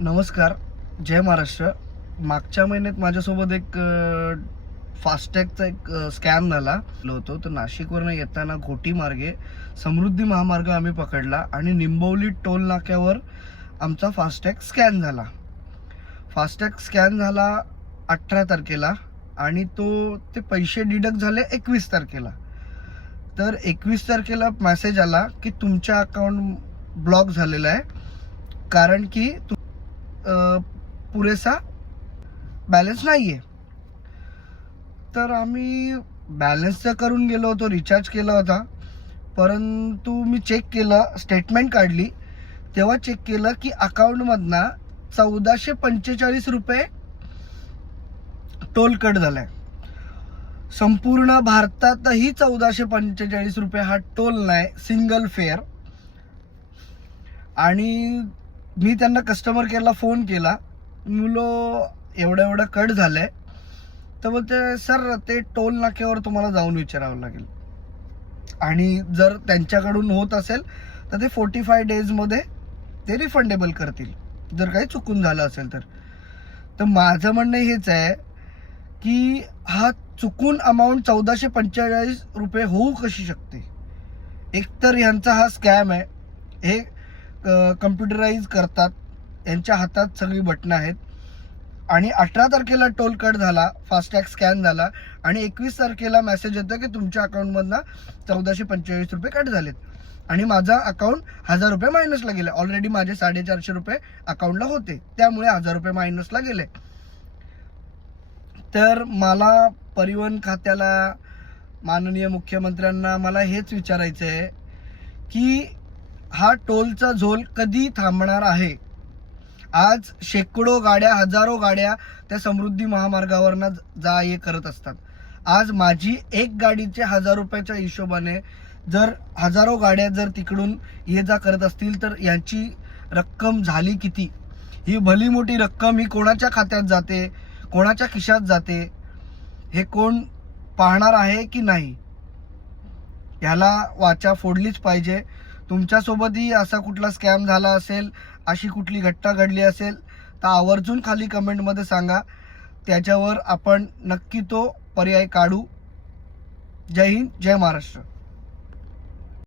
नमस्कार जय महाराष्ट्र. मागच्या महिन्यात माझ्यासोबत एक फास्टॅगचा एक स्कॅम झाला. होतो तर नाशिकवरनं येताना घोटी मार्गे समृद्धी महामार्ग आम्ही पकडला आणि निंबवली टोल नाक्यावर आमचा फास्टॅग स्कॅन झाला. फास्टॅग स्कॅन झाला अठरा तारखेला आणि तो ते पैसे डिडक्ट झाले एकवीस तारखेला. तर एकवीस तारखेला मेसेज आला की तुमच्या अकाउंट ब्लॉक झालेला आहे. कारण की पुरेसा बॅलन्स नाही आहे तर आम्ही बॅलन्स तर करून गेलो होतो रिचार्ज केला होता. परंतु मी चेक केलं स्टेटमेंट काढली. तेव्हा चेक केलं की अकाउंटमधनं चौदाशे पंचेचाळीस रुपये टोल कट झालाय. संपूर्ण भारतातही चौदाशे पंचेचाळीस रुपये हा टोल नाही सिंगल फेअर आणि मी त्यांना कस्टमर केअरला फोन केला. मुलं एवढं एवढं कट झालंय. तर मग ते सर ते टोल नाक्यावर तुम्हाला जाऊन विचारावं लागेल. आणि जर त्यांच्याकडून होत असेल तर ते फोर्टी फाय डेजमध्ये ते रिफंडेबल करतील. जर काही चुकून झालं असेल तर. तर माझं म्हणणं हेच आहे की हा चुकून अमाऊंट चौदाशे पंचेचाळीस रुपये होऊ कशी शकते? एकतर ह्यांचा हा स्कॅम आहे. हे कम्प्युटराईज करतात. यांच्या हातात सगळी बटणं आहेत. आणि अठरा तारखेला टोल कट झाला फास्टॅग स्कॅन झाला. आणि एकवीस तारखेला मेसेज येतो की तुमच्या अकाउंटमधनं चौदाशे पंचेचाळीस रुपये कट झालेत. आणि माझा अकाउंट हजार रुपये मायनसला गेले. ऑलरेडी माझे साडेचारशे रुपये अकाउंटला होते. त्यामुळे हजार रुपये मायनसला गेले. तर मला परिवहन खात्याला माननीय मुख्यमंत्र्यांना मला हेच विचारायचं आहे की हा टोलचा झोल कधी थांबणार आहे? आज शेकडो गाड्या हजारो गाड्या त्या समृद्धी महामार्गावरनं जा ये करत असतात. आज माझी एक गाडीचे हजार रुपयाच्या हिशोबाने जर हजारो गाड्या जर तिकडून ये जा करत असतील तर यांची रक्कम झाली किती? ही भली मोठी रक्कम ही कोणाच्या खात्यात जाते? कोणाच्या खिशात जाते? हे कोण पाहणार आहे की नाही? ह्याला वाचा फोडलीच पाहिजे. तुमच्यासोबतही असा कुठला स्कॅम झाला असेल अशी कुठली घटना घडली असेल तर आवर्जून खाली कमेंटमध्ये सांगा. त्याच्यावर आपण नक्की तो पर्याय काढू. जय हिंद जय महाराष्ट्र.